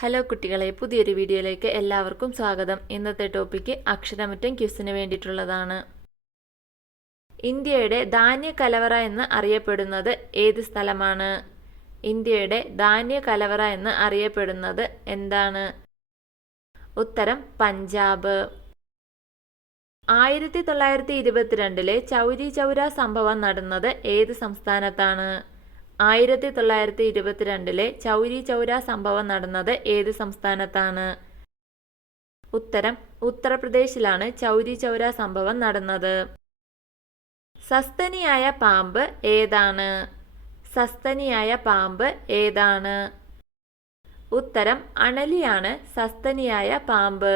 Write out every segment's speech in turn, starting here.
Hello കുട്ടികളെ, പുതിയൊരു വീഡിയോയിലേക്ക് എല്ലാവർക്കും സ്വാഗതം. ഇന്നത്തെ ടോപ്പിക്ക് അക്ഷരമുറ്റം ക്വിസിന് വേണ്ടിയിട്ടുള്ളതാണ്. ഇന്ത്യയുടെ ധാന്യ കലവറ എന്ന് അറിയപ്പെടുന്നത് ഏത് സ്ഥലമാണ്? ഇന്ത്യയുടെ ധാന്യ കലവറ എന്ന് അറിയപ്പെടുന്നത് എന്താണ്? ഉത്തരം പഞ്ചാബ്. 1922 ചൗരി ചൗര സംഭവം നടന്നത് ഏത് സംസ്ഥാനത്താണ്? 1922 ചൗരി ചൗര സംഭവം നടന്നത് ഏത് സംസ്ഥാനത്താണ്? ഉത്തരം ഉത്തർപ്രദേശിലാണ് ചൗരി ചൗര സംഭവം നടന്നത്. സസ്തനിയായ പാമ്പ് ഏതാണ്? സസ്തനിയായ പാമ്പ് ഏതാണ്? ഉത്തരം അണലിയാണ് സസ്തനിയായ പാമ്പ്.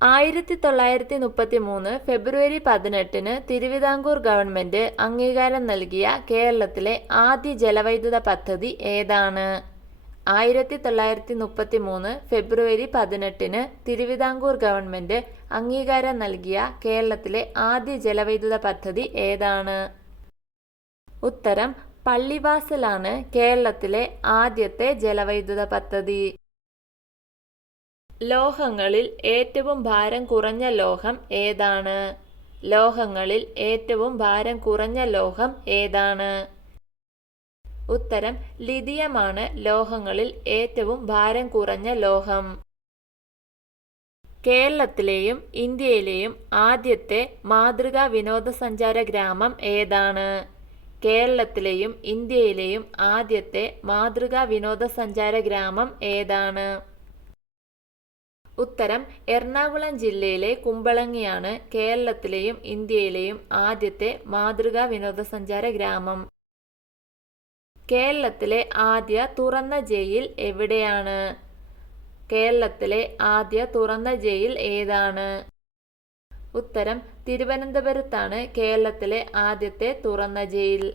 1933 ഫെബ്രുവരി 18 തിരുവിതാംകൂർ ഗവൺമെന്റ് അംഗീകാരം നൽകിയ കേരളത്തിലെ ആദ്യ ജലവൈദ്യുത പദ്ധതി ഏതാണ്? 1933 ഫെബ്രുവരി 18 തിരുവിതാംകൂർ ഗവൺമെന്റ് അംഗീകാരം നൽകിയ കേരളത്തിലെ ആദ്യ ജലവൈദ്യുത പദ്ധതി ഏതാണ്? ഉത്തരം പള്ളിവാസലാണ് കേരളത്തിലെ ആദ്യത്തെ ജലവൈദ്യുത പദ്ധതി. ലോഹങ്ങളിൽ ഏറ്റവും ഭാരം കുറഞ്ഞ ലോഹം ഏതാണ്? ലോഹങ്ങളിൽ ഏറ്റവും ഭാരം കുറഞ്ഞ ലോഹം ഏതാണ്? ഉത്തരം ലിഥിയമാണ് ലോഹങ്ങളിൽ ഏറ്റവും ഭാരം കുറഞ്ഞ ലോഹം. കേരളത്തിലെയും ഇന്ത്യയിലെയും ആദ്യത്തെ മാതൃകാ വിനോദസഞ്ചാര ഗ്രാമം ഏതാണ്? കേരളത്തിലെയും ഇന്ത്യയിലെയും ആദ്യത്തെ മാതൃകാ വിനോദസഞ്ചാര ഗ്രാമം ഏതാണ്? ഉത്തരം എറണാകുളം ജില്ലയിലെ കുമ്പളങ്ങിയാണ് കേരളത്തിലെയും ഇന്ത്യയിലെയും ആദ്യത്തെ മാതൃകാ വിനോദസഞ്ചാര ഗ്രാമം. കേരളത്തിലെ ആദ്യ തുറന്ന ജയിൽ എവിടെയാണ്? കേരളത്തിലെ ആദ്യ തുറന്ന ജയിൽ ഏതാണ്? ഉത്തരം തിരുവനന്തപുരത്താണ് കേരളത്തിലെ ആദ്യത്തെ തുറന്ന ജയിൽ.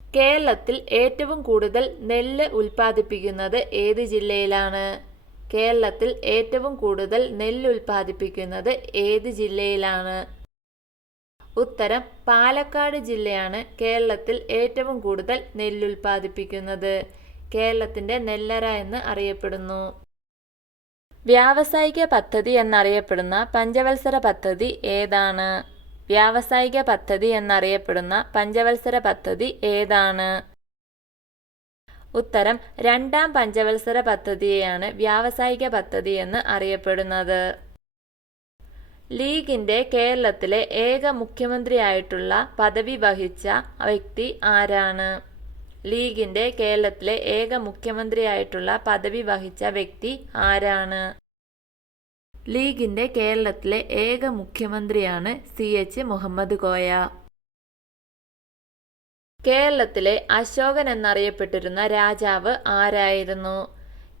കേരളത്തിൽ ഏറ്റവും കൂടുതൽ നെല്ല് ഉൽപ്പാദിപ്പിക്കുന്നത് ഏത് ജില്ലയിലാണ്? കേരളത്തിൽ ഏറ്റവും കൂടുതൽ നെല്ല് ഉൽപ്പാദിപ്പിക്കുന്നത് ഏത് ജില്ലയിലാണ്? ഉത്തരം പാലക്കാട് ജില്ലയാണ് കേരളത്തിൽ ഏറ്റവും കൂടുതൽ നെല്ല് ഉൽപ്പാദിപ്പിക്കുന്നത്. കേരളത്തിന്റെ നെല്ലറ എന്ന് അറിയപ്പെടുന്നു. വ്യാവസായിക പദ്ധതി എന്നറിയപ്പെടുന്ന പഞ്ചവത്സര പദ്ധതി ഏതാണ്? വ്യാവസായിക പദ്ധതി എന്നറിയപ്പെടുന്ന പഞ്ചവത്സര പദ്ധതി ഏതാണ്? ഉത്തരം രണ്ടാം പഞ്ചവത്സര പദ്ധതിയെയാണ് വ്യാവസായിക പദ്ധതി എന്ന് അറിയപ്പെടുന്നത്. ലീഗിന്റെ കേരളത്തിലെ ഏക മുഖ്യമന്ത്രിയായിട്ടുള്ള പദവി വഹിച്ച വ്യക്തി ആരാണ്? ലീഗിന്റെ കേരളത്തിലെ ഏക മുഖ്യമന്ത്രിയായിട്ടുള്ള പദവി വഹിച്ച വ്യക്തി ആരാണ്? ലീഗിന്റെ കേരളത്തിലെ ഏക മുഖ്യമന്ത്രിയാണ് CH മുഹമ്മദ് കോയ. കേരളത്തിലെ അശോകൻ എന്നറിയപ്പെട്ടിരുന്ന രാജാവ് ആരായിരുന്നു?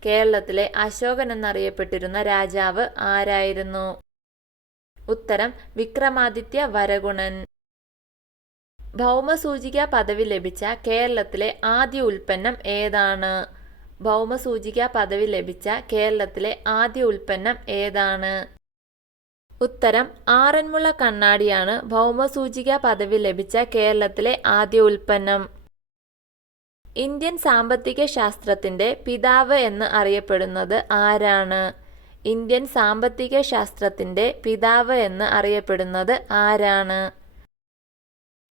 കേരളത്തിലെ അശോകൻ എന്നറിയപ്പെട്ടിരുന്ന രാജാവ് ആരായിരുന്നു? ഉത്തരം വിക്രമാദിത്യ വരഗുണൻ. ഭൗമസൂചിക പദവി ലഭിച്ച കേരളത്തിലെ ആദ്യ ഉൽപ്പന്നം ഏതാണ്? ഭൗമസൂചിക പദവി ലഭിച്ച കേരളത്തിലെ ആദ്യ ഉൽപ്പന്നം ഏതാണ്? ഉത്തരം ആറന്മുള കണ്ണാടിയാണ് ഭൗമസൂചിക പദവി ലഭിച്ച കേരളത്തിലെ ആദ്യ ഉൽപ്പന്നം. ഇന്ത്യൻ സാമ്പത്തിക ശാസ്ത്രത്തിന്റെ പിതാവ് എന്ന് അറിയപ്പെടുന്നത് ആരാണ്? ഇന്ത്യൻ സാമ്പത്തിക ശാസ്ത്രത്തിന്റെ പിതാവ് എന്ന് അറിയപ്പെടുന്നത് ആരാണ്?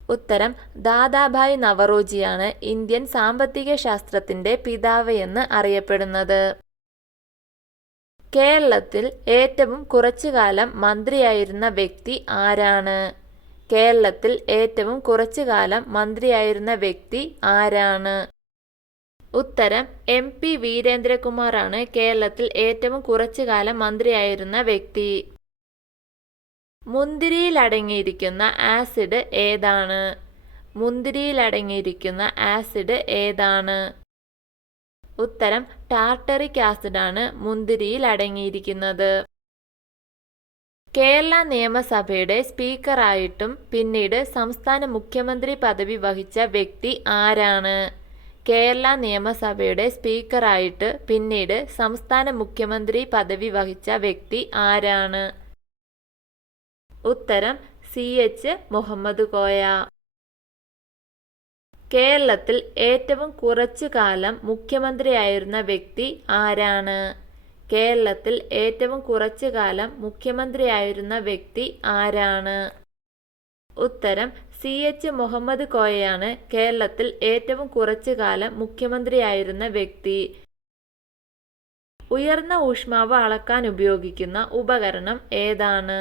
ഉത്തരം ദാദാഭായ് നവറോജിയാണ് ഇന്ത്യൻ സാമ്പത്തിക ശാസ്ത്രത്തിന്റെ പിതാവ് എന്ന് അറിയപ്പെടുന്നത്. കേരളത്തിൽ ഏറ്റവും കുറച്ചുകാലം മന്ത്രിയായിരുന്ന വ്യക്തി ആരാണ്? കേരളത്തിൽ ഏറ്റവും കുറച്ചുകാലം മന്ത്രിയായിരുന്ന വ്യക്തി ആരാണ്? ഉത്തരം MP വീരേന്ദ്രകുമാറാണ് കേരളത്തിൽ ഏറ്റവും കുറച്ചുകാലം മന്ത്രിയായിരുന്ന വ്യക്തി. മുന്തിരിയിൽ അടങ്ങിയിരിക്കുന്ന ആസിഡ് ഏതാണ്? മുന്തിരിയിൽ അടങ്ങിയിരിക്കുന്ന ആസിഡ് ഏതാണ്? ഉത്തരം ടാർട്ടറിക് ആസിഡാണ് മുന്തിരിയിൽ അടങ്ങിയിരിക്കുന്നത്. കേരള നിയമസഭയുടെ സ്പീക്കറായിട്ടും പിന്നീട് സംസ്ഥാന മുഖ്യമന്ത്രി പദവി വഹിച്ച വ്യക്തി ആരാണ്? കേരള നിയമസഭയുടെ സ്പീക്കറായിട്ട് പിന്നീട് സംസ്ഥാന മുഖ്യമന്ത്രി പദവി വഹിച്ച വ്യക്തി ആരാണ്? ഉത്തരം CH മുഹമ്മദ് കോയ. കേരളത്തിൽ ഏറ്റവും കുറച്ചു കാലം മുഖ്യമന്ത്രിയായിരുന്ന വ്യക്തി ആരാണ്? കേരളത്തിൽ ഏറ്റവും കുറച്ചു കാലം മുഖ്യമന്ത്രിയായിരുന്ന വ്യക്തി ആരാണ്? ഉത്തരം CH മുഹമ്മദ് കോയയാണ് കേരളത്തിൽ ഏറ്റവും കുറച്ചു കാലം മുഖ്യമന്ത്രിയായിരുന്ന വ്യക്തി. ഉയർന്ന ഊഷ്മാവ് അളക്കാൻ ഉപയോഗിക്കുന്ന ഉപകരണം ഏതാണ്?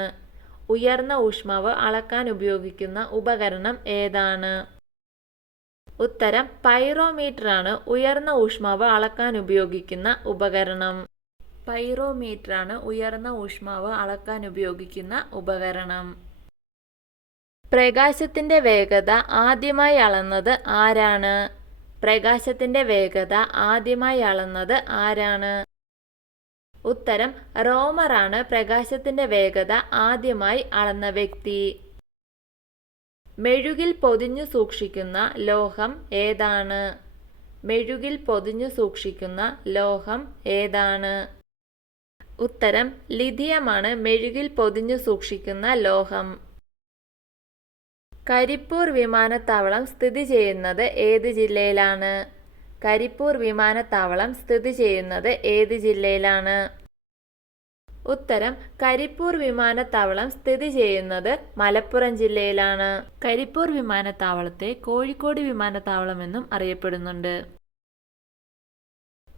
ഉയർന്ന ഊഷ്മാവ് അളക്കാൻ ഉപയോഗിക്കുന്ന ഉപകരണം ഏതാണ്? ഉത്തരം പൈറോമീറ്റർ ആണ് ഉയർന്ന ഊഷ്മാവ് അളക്കാൻ ഉപയോഗിക്കുന്ന ഉപകരണം. പൈറോമീറ്റർ ആണ് ഉയർന്ന ഊഷ്മാവ് അളക്കാൻ ഉപയോഗിക്കുന്ന ഉപകരണം. പ്രകാശത്തിന്റെ വേഗത ആദ്യമായി അളന്നത് ആരാണ്? പ്രകാശത്തിന്റെ വേഗത ആദ്യമായി അളന്നത് ആരാണ്? ഉത്തരം റോമർ ആണ് പ്രകാശത്തിന്റെ വേഗത ആദ്യമായി അളന്ന വ്യക്തി. മെഴുകിൽ പൊതിഞ്ഞു സൂക്ഷിക്കുന്ന ലോഹം ഏതാണ്? മെഴുകിൽ പൊതിഞ്ഞു സൂക്ഷിക്കുന്ന ലോഹം ഏതാണ്? ഉത്തരം ലിഥിയമാണ് മെഴുകിൽ പൊതിഞ്ഞു സൂക്ഷിക്കുന്ന ലോഹം. കരിപ്പൂർ വിമാനത്താവളം സ്ഥിതി ചെയ്യുന്നത് ഏത് ജില്ലയിലാണ്? കരിപ്പൂർ വിമാനത്താവളം സ്ഥിതി ചെയ്യുന്നത് ഏത് ജില്ലയിലാണ്? ഉത്തരം കരിപ്പൂർ വിമാനത്താവളം സ്ഥിതി ചെയ്യുന്നത് മലപ്പുറം ജില്ലയിലാണ്. കരിപ്പൂർ വിമാനത്താവളത്തെ കോഴിക്കോട് വിമാനത്താവളം എന്നും അറിയപ്പെടുന്നുണ്ട്.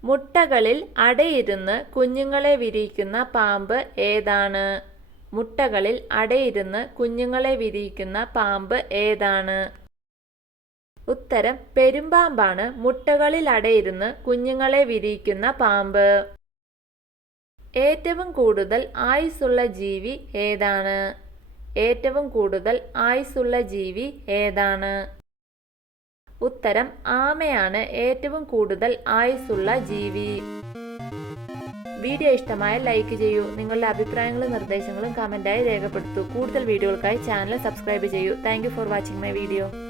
മുട്ടകളിൽ അടയിരുന്ന് കുഞ്ഞുങ്ങളെ വിരിയിക്കുന്ന പാമ്പ് ഏതാണ്? മുട്ടകളിൽ അടയിരുന്ന് കുഞ്ഞുങ്ങളെ വിരിയിക്കുന്ന പാമ്പ് ഏതാണ്? ഉത്തരം പെരുമ്പാമ്പാണ് മുട്ടകളിൽ അടയിരുന്ന് കുഞ്ഞുങ്ങളെ വിരിയിക്കുന്ന പാമ്പ്. ഏറ്റവും കൂടുതൽ ആയുസ്സുള്ള ജീവി ഏതാണ്? ഏറ്റവും കൂടുതൽ ആയുസ്സുള്ള ജീവി ഏതാണ്? ഉത്തരം ആമയാണ് ഏറ്റവും കൂടുതൽ ആയുസ്സുള്ള ജീവി. വീഡിയോ ഇഷ്ടമായാൽ ലൈക്ക് ചെയ്യൂ. നിങ്ങളുടെ അഭിപ്രായങ്ങളും നിർദ്ദേശങ്ങളും കമന്റായി രേഖപ്പെടുത്തൂ. കൂടുതൽ വീഡിയോകൾക്കായി ചാനൽ സബ്സ്ക്രൈബ് ചെയ്യൂ. Thank you for watching my video.